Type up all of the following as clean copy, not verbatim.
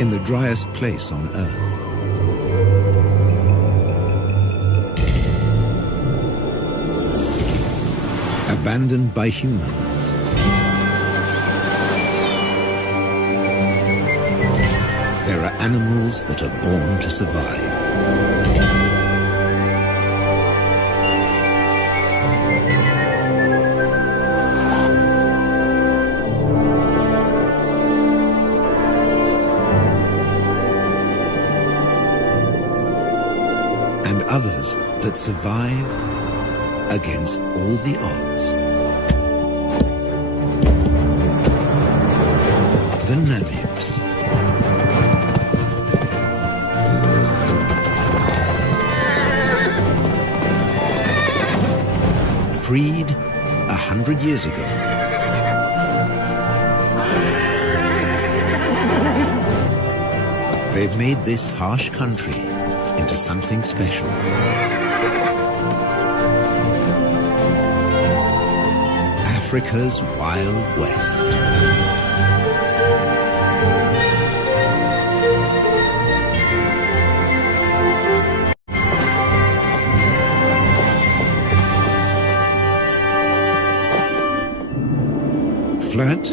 in the driest place on Earth. Abandoned by humans. There are animals that are born to survive. And others that survive against all the odds. The Namibs. Freed 100 years ago. They've made this harsh country into something special. Africa's Wild West. Flat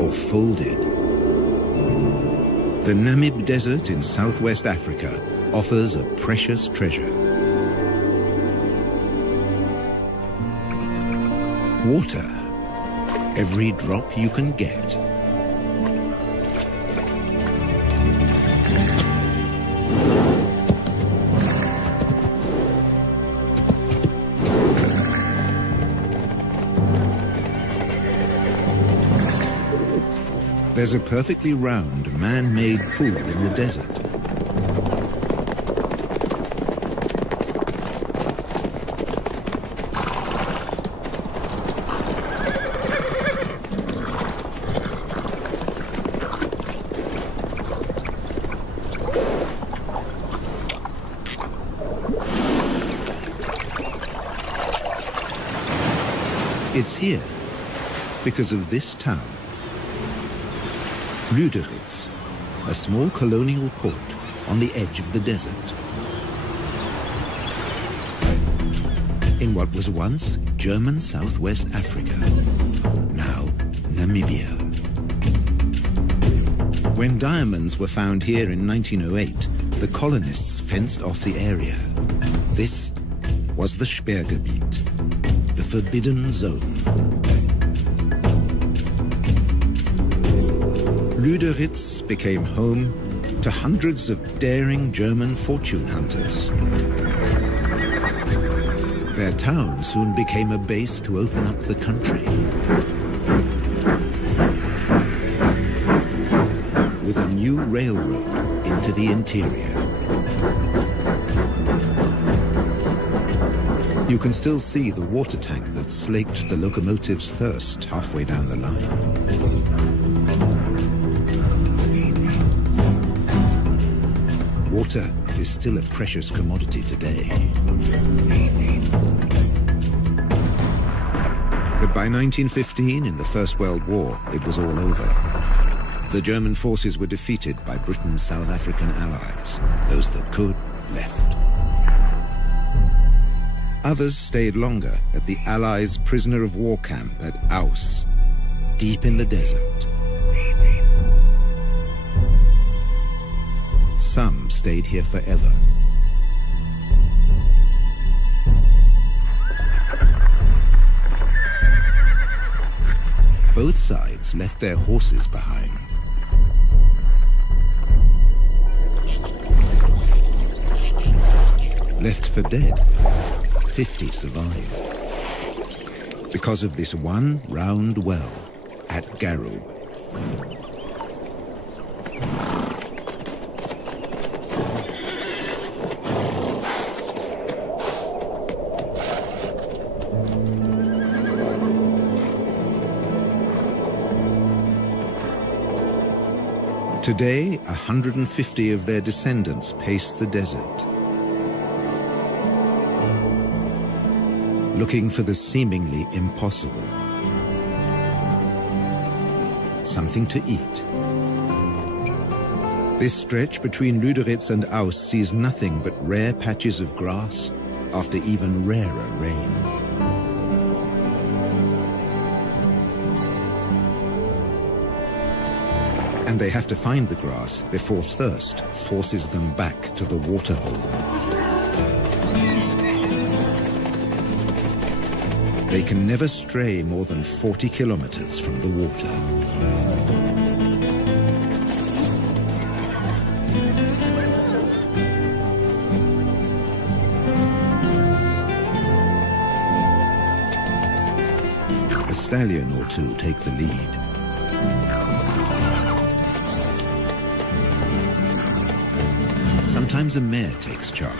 or folded? The Namib Desert in southwest Africa offers a precious treasure. Water, every drop you can get. There's a perfectly round, man-made pool in the desert. It's here because of this town. Lüderitz, a small colonial port on the edge of the desert. In what was once German Southwest Africa, now Namibia. When diamonds were found here in 1908, the colonists fenced off the area. This was the Sperrgebiet, the forbidden zone. Lüderitz became home to hundreds of daring German fortune hunters. Their town soon became a base to open up the country. With a new railroad into the interior. You can still see the water tank that slaked the locomotive's thirst halfway down the line. Water is still a precious commodity today. But by 1915, in the First World War, it was all over. The German forces were defeated by Britain's South African allies. Those that could, left. Others stayed longer at the Allies' prisoner of war camp at Aus, deep in the desert. Some stayed here forever. Both sides left their horses behind. Left for dead, 50 survived. Because of this one round well at Garub. Today, 150 of their descendants pace the desert, looking for the seemingly impossible. Something to eat. This stretch between Lüderitz and Aus sees nothing but rare patches of grass after even rarer rain. And they have to find the grass before thirst forces them back to the waterhole. They can never stray more than 40 kilometers from the water. A stallion or two take the lead. Sometimes a mare takes charge,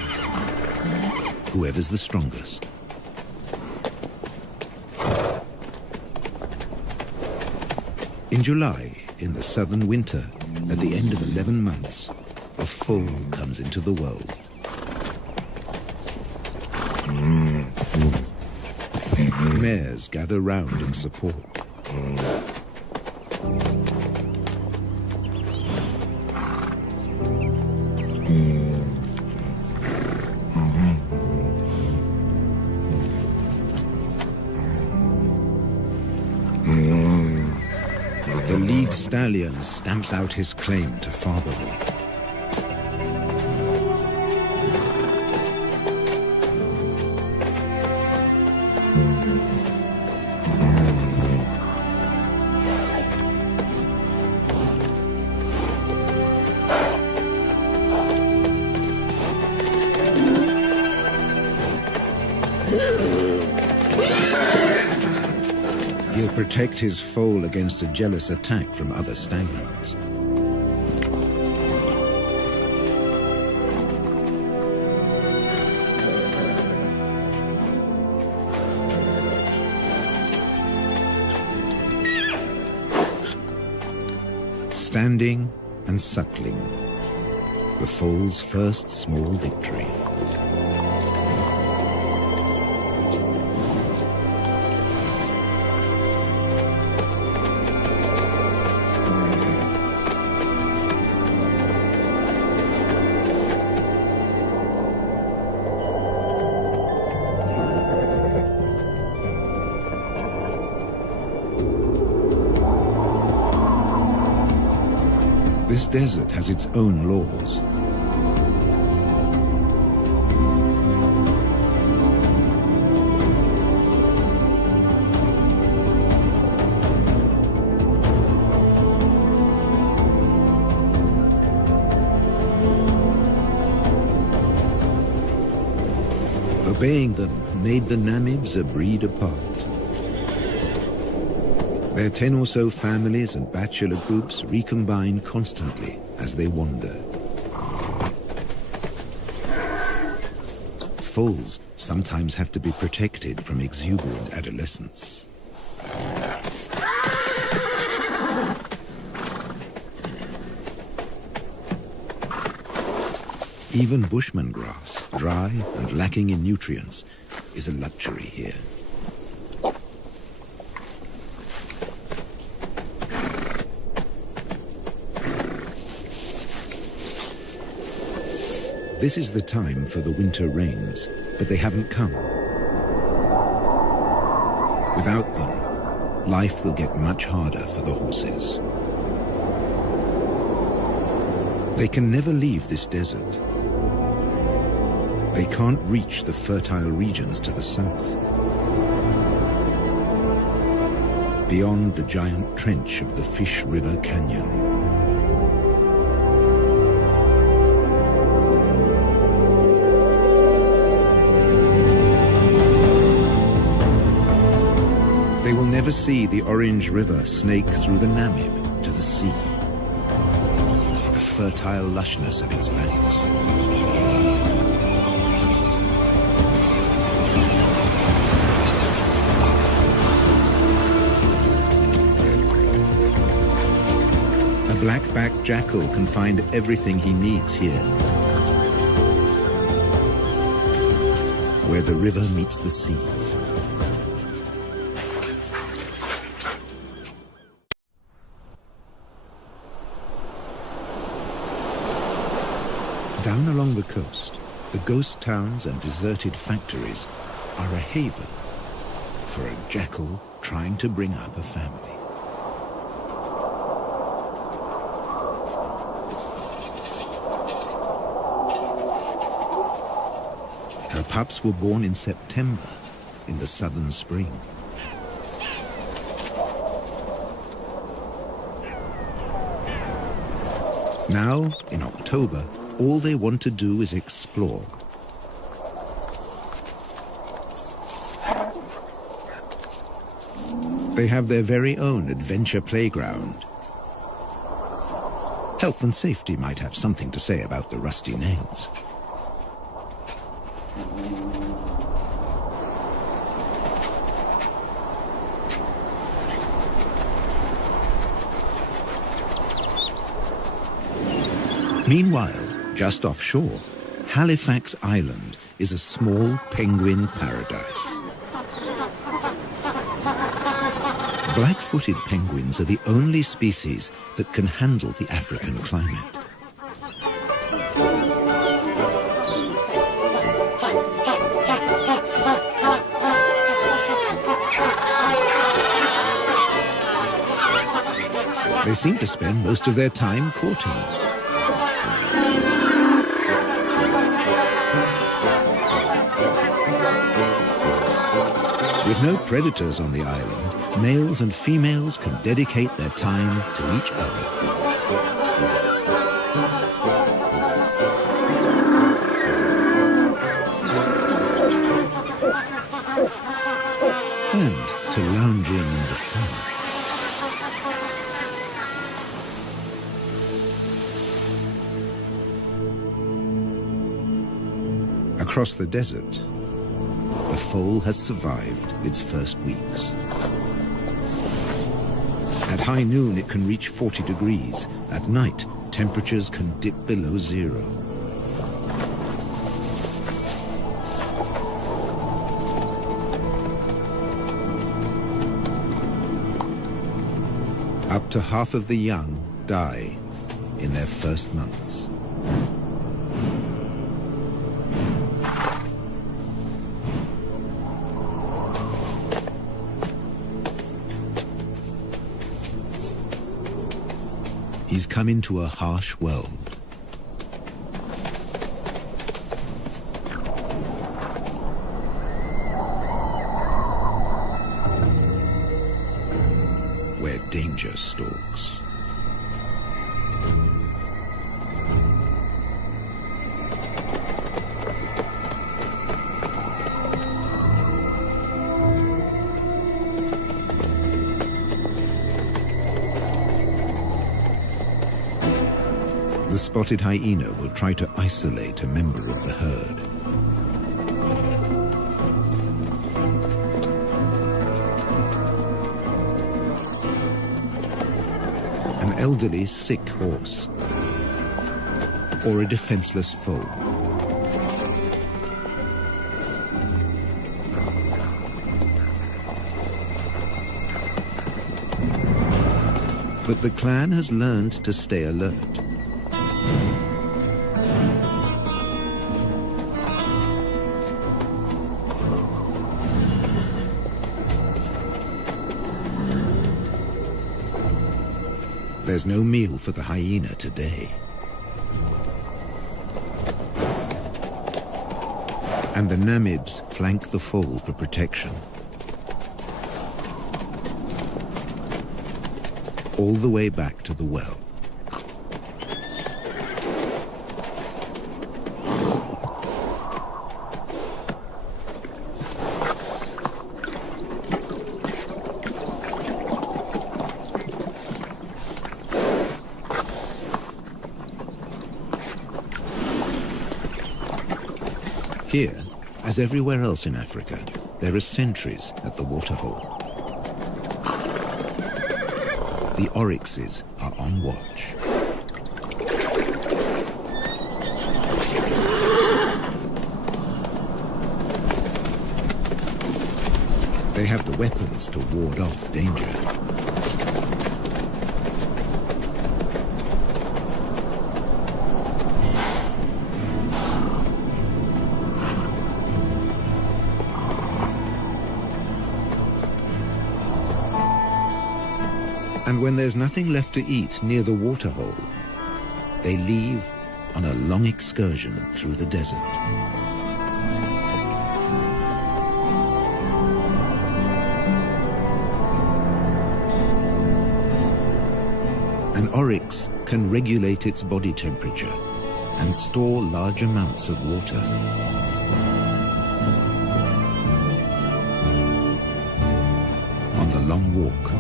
whoever's the strongest. In July, in the southern winter, at the end of 11 months, a foal comes into the world. Mares gather round in support. The lead stallion stamps out his claim to fatherhood. He'll protect his foal against a jealous attack from other stallions. Standing and suckling, the foal's first small victory. This desert has its own laws. Obeying them made the Namibs a breed apart. Their 10 or so families and bachelor groups recombine constantly as they wander. Foals sometimes have to be protected from exuberant adolescents. Even bushman grass, dry and lacking in nutrients, is a luxury here. This is the time for the winter rains, but they haven't come. Without them, life will get much harder for the horses. They can never leave this desert. They can't reach the fertile regions to the south. Beyond the giant trench of the Fish River Canyon. They will never see the Orange River snake through the Namib to the sea. The fertile lushness of its banks. A black-backed jackal can find everything he needs here, where the river meets the sea. Down along the coast, the ghost towns and deserted factories are a haven for a jackal trying to bring up a family. Her pups were born in September, in the southern spring. Now, in October, all they want to do is explore. They have their very own adventure playground. Health and safety might have something to say about the rusty nails. Meanwhile, just offshore, Halifax Island is a small penguin paradise. Black-footed penguins are the only species that can handle the African climate. They seem to spend most of their time courting. With no predators on the island, males and females can dedicate their time to each other. And to lounging in the sun. Across the desert, the foal has survived its first weeks. At high noon, it can reach 40 degrees. At night, temperatures can dip below zero. Up to half of the young die in their first months. He's come into a harsh world. Where danger stalks. The spotted hyena will try to isolate a member of the herd. An elderly, sick horse, or a defenseless foe. But the clan has learned to stay alert. There's no meal for the hyena today. And the Namids flank the foal for protection. All the way back to the well. Here, as everywhere else in Africa, there are sentries at the waterhole. The oryxes are on watch. They have the weapons to ward off danger. And when there's nothing left to eat near the waterhole, they leave on a long excursion through the desert. An oryx can regulate its body temperature and store large amounts of water. On the long walk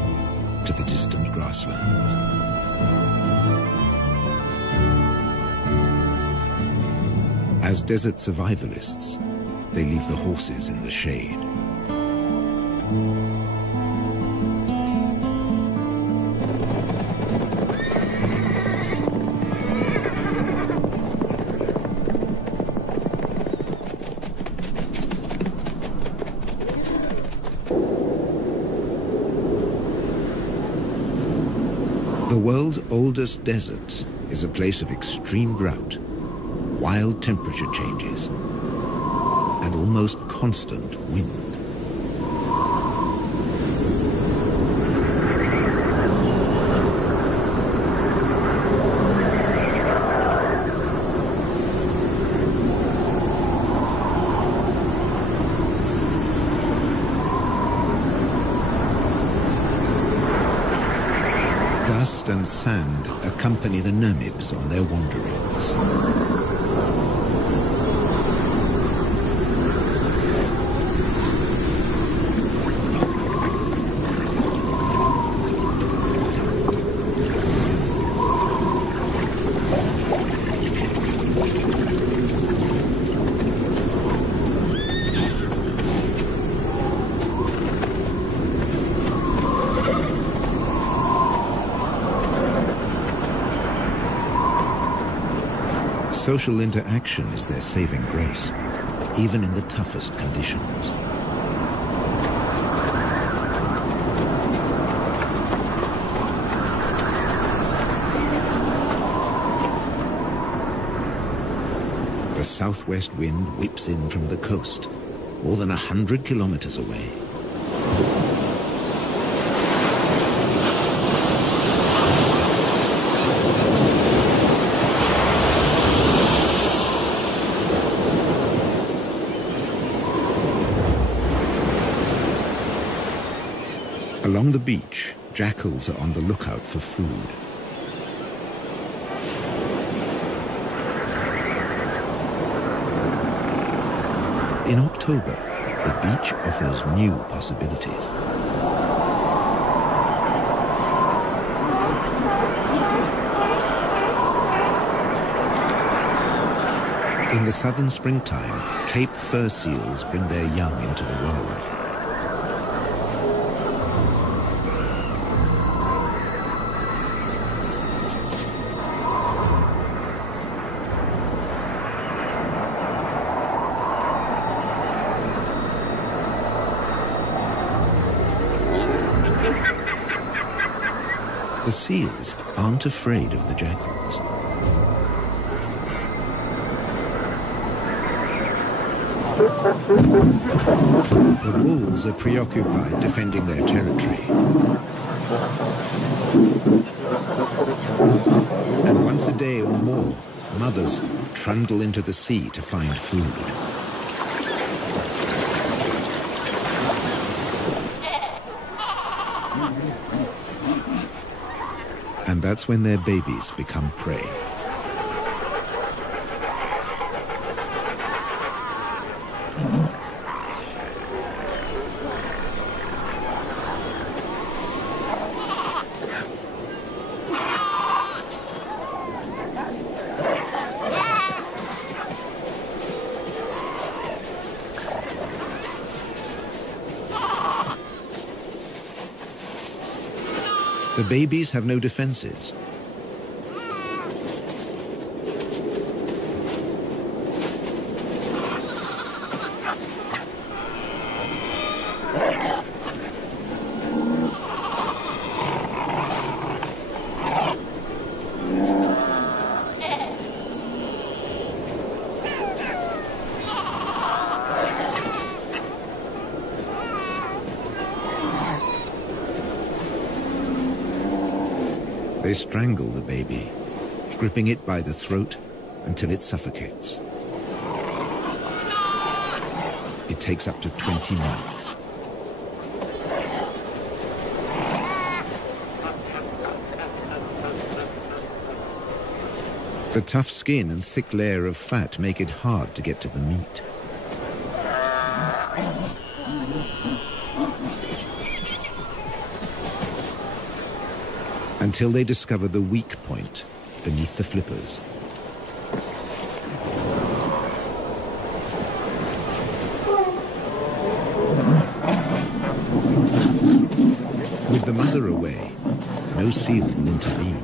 to the distant grasslands. As desert survivalists, they leave the horses in the shade. The world's oldest desert is a place of extreme drought, wild temperature changes, and almost constant wind. Dust and sand accompany the Namibs on their wanderings. Social interaction is their saving grace, even in the toughest conditions. The southwest wind whips in from the coast, more than 100 kilometers away. Along the beach, jackals are on the lookout for food. In October, the beach offers new possibilities. In the southern springtime, Cape fur seals bring their young into the world. The seals aren't afraid of the jackals. The wolves are preoccupied defending their territory. And once a day or more, mothers trundle into the sea to find food. And that's when their babies become prey. The babies have no defenses. They strangle the baby, gripping it by the throat until it suffocates. It takes up to 20 minutes. The tough skin and thick layer of fat make it hard to get to the meat. Until they discover the weak point beneath the flippers. With the mother away, no seal will intervene.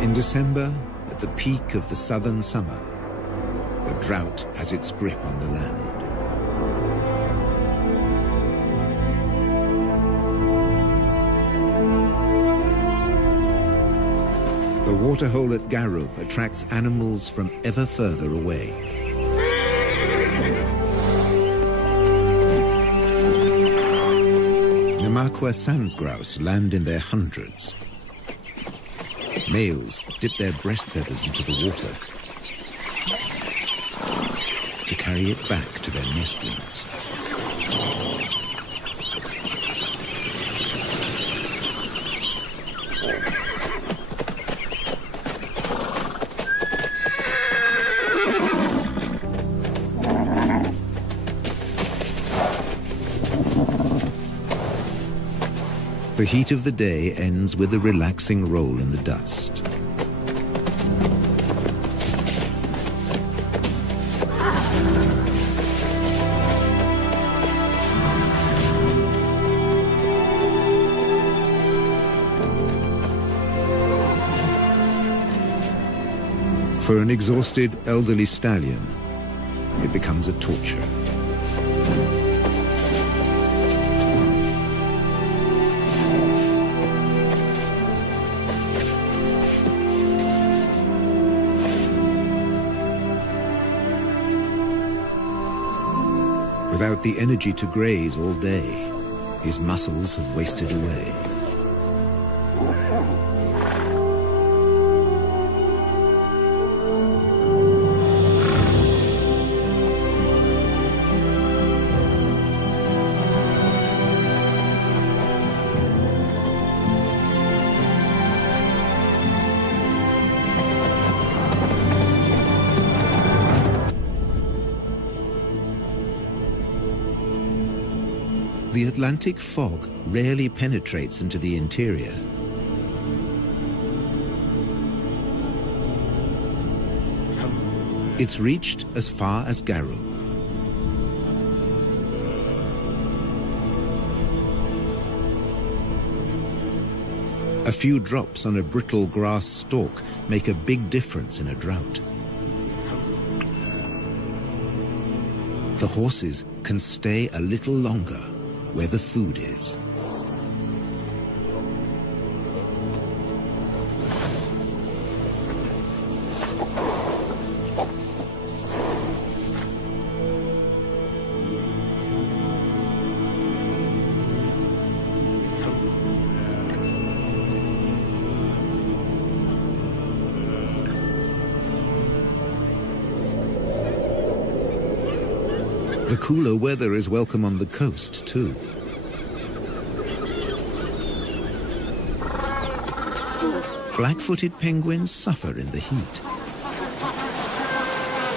In December, at the peak of the southern summer, the drought has its grip on the land. The waterhole at Garoub attracts animals from ever further away. Namakwa sand grouse land in their hundreds. Males dip their breast feathers into the water to carry it back to their nestlings. The heat of the day ends with a relaxing roll in the dust. For an exhausted elderly stallion, it becomes a torture. Without the energy to graze all day, his muscles have wasted away. The Atlantic fog rarely penetrates into the interior. It's reached as far as Garoub. A few drops on a brittle grass stalk make a big difference in a drought. The horses can stay a little longer where the food is. The cooler weather is welcome on the coast, too. Black-footed penguins suffer in the heat.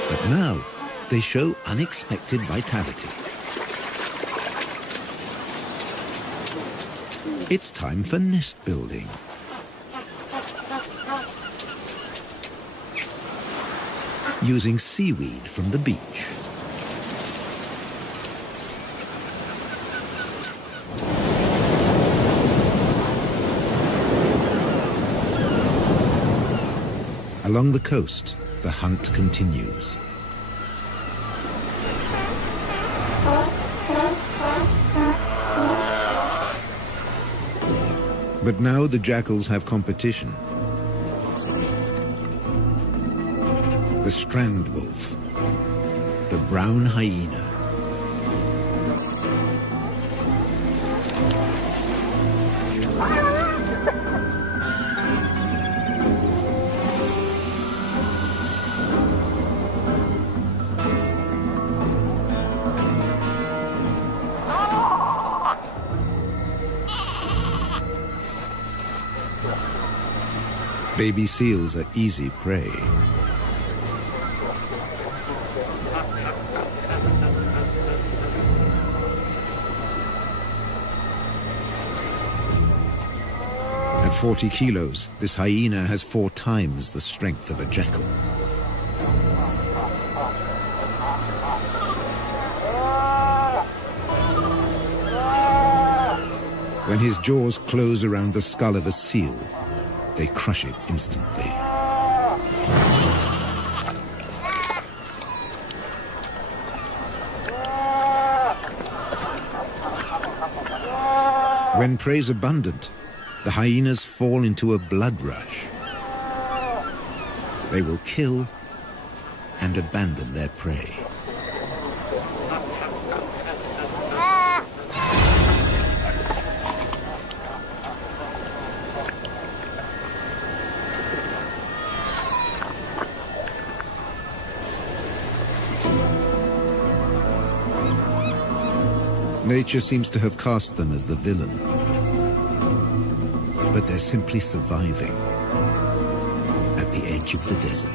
But now, they show unexpected vitality. It's time for nest building. Using seaweed from the beach. Along the coast, the hunt continues. But now the jackals have competition. The strand wolf, the brown hyena. Baby seals are easy prey. At 40 kilos, this hyena has 4 times the strength of a jackal. When his jaws close around the skull of a seal, they crush it instantly. When prey's abundant, the hyenas fall into a blood rush. They will kill and abandon their prey. Nature seems to have cast them as the villain, but they're simply surviving at the edge of the desert.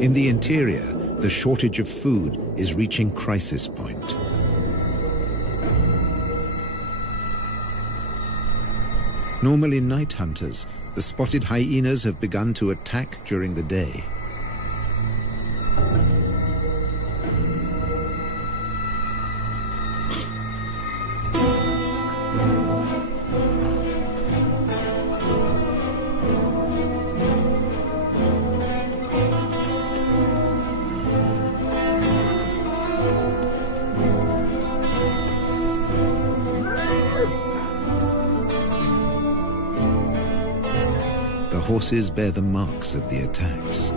In the interior, the shortage of food is reaching crisis point. Normally night hunters, the spotted hyenas have begun to attack during the day. Horses bear the marks of the attacks.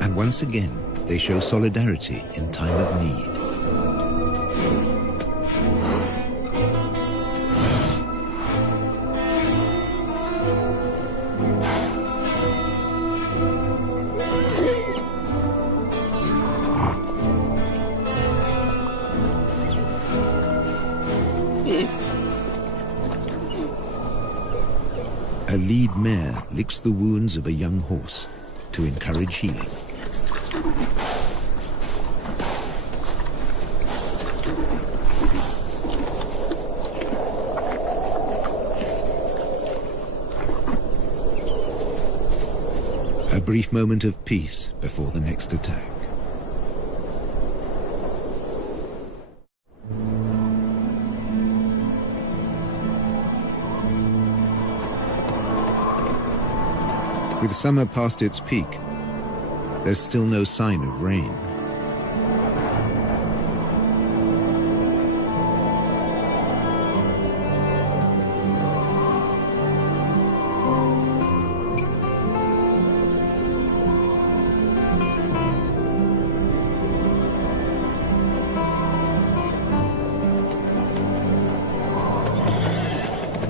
And once again, they show solidarity in time of need. A lead mare licks the wounds of a young horse to encourage healing. A brief moment of peace before the next attack. With summer past its peak, there's still no sign of rain.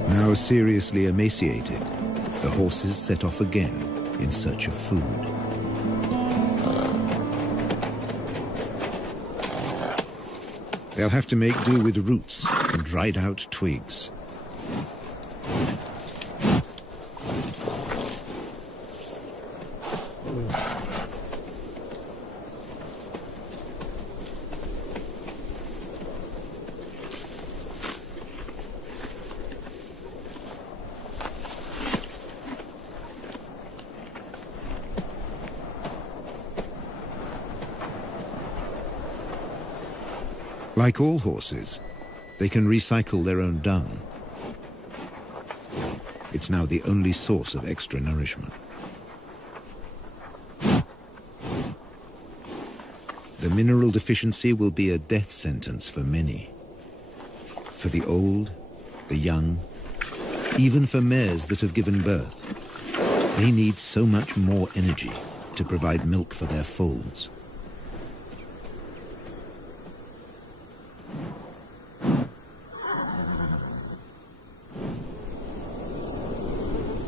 Now seriously emaciated, the horses set off again in search of food. They'll have to make do with roots and dried out twigs. Like all horses, They can recycle their own dung. It's now the only source of extra nourishment. The mineral deficiency will be a death sentence for many. For the old, the young, even for mares that have given birth, they need so much more energy to provide milk for their foals.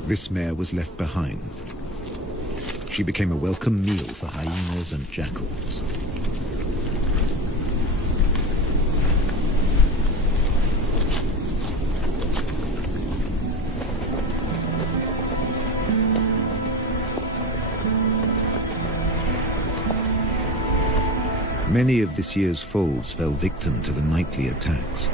This mare was left behind. She became a welcome meal for hyenas and jackals. Many of this year's foals fell victim to the nightly attacks.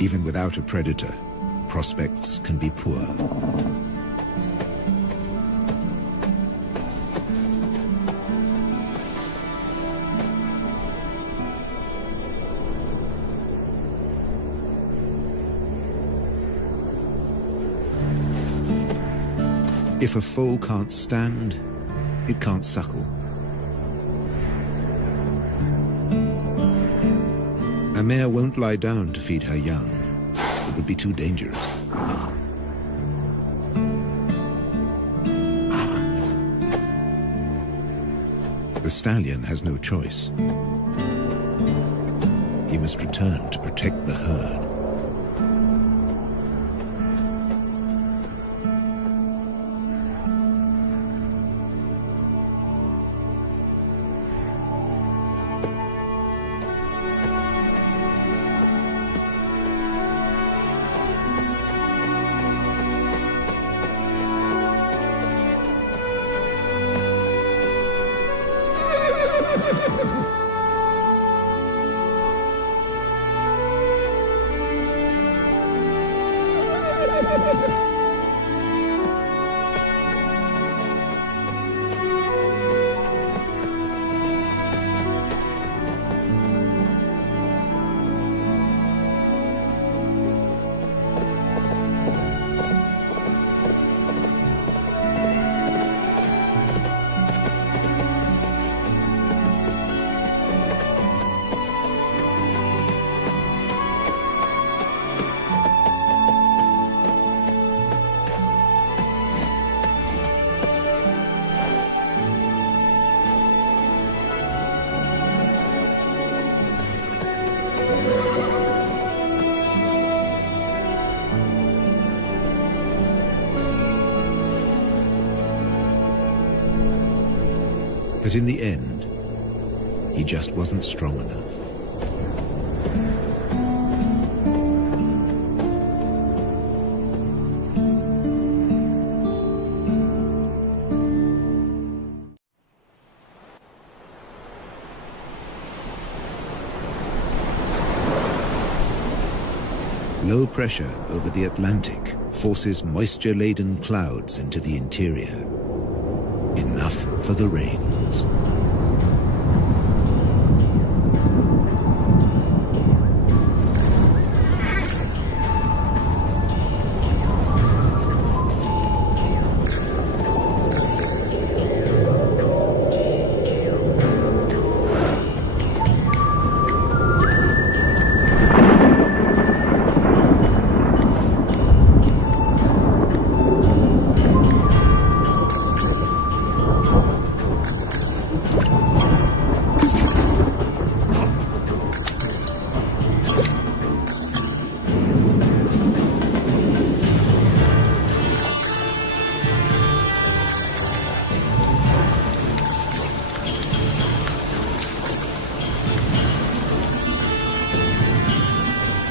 Even without a predator, prospects can be poor. If a foal can't stand, it can't suckle. A mare won't lie down to feed her young. It would be too dangerous. The stallion has no choice. He must return to protect the herd. But in the end, he just wasn't strong enough. Low pressure over the Atlantic forces moisture-laden clouds into the interior. Enough for the rains.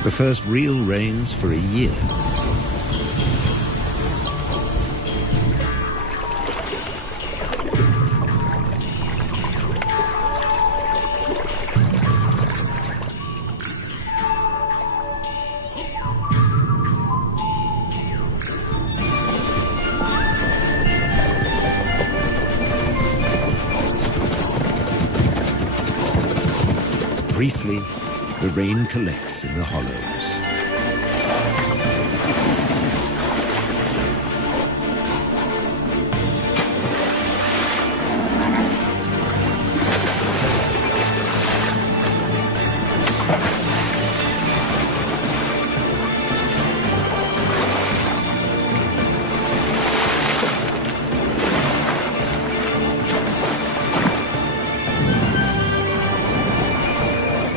The first real rains for a year. briefly, the rain collects in the hollows.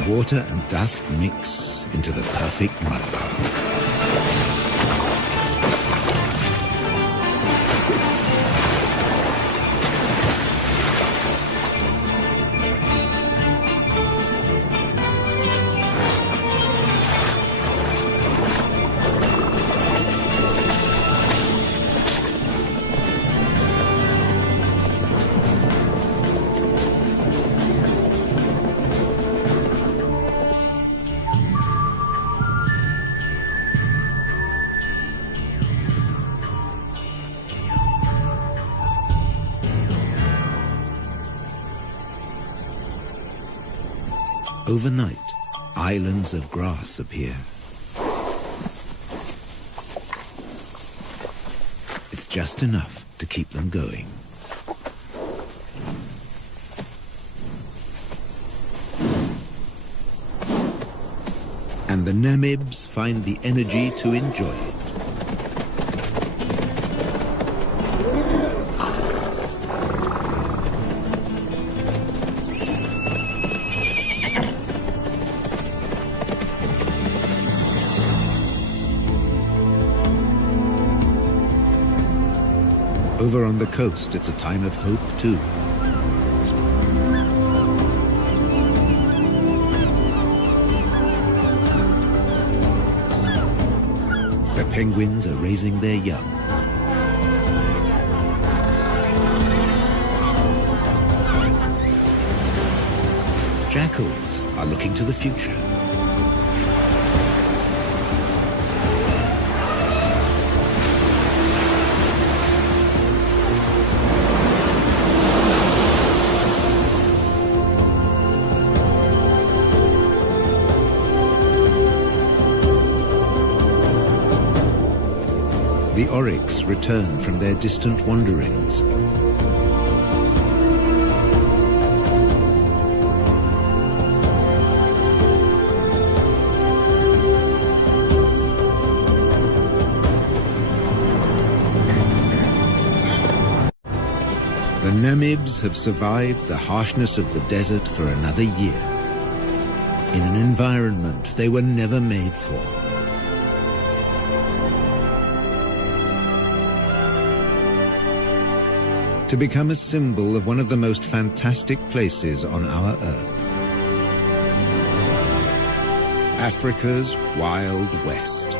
Water and dust mix into the perfect mudbow. Overnight, islands of grass appear. It's just enough to keep them going. And the Namibs find the energy to enjoy it. Over on the coast, it's a time of hope, too. The penguins are raising their young. Jackals are looking to the future. The oryx return from their distant wanderings. The Namibs have survived the harshness of the desert for another year, in an environment they were never made for. To become a symbol of one of the most fantastic places on our Earth. Africa's Wild West.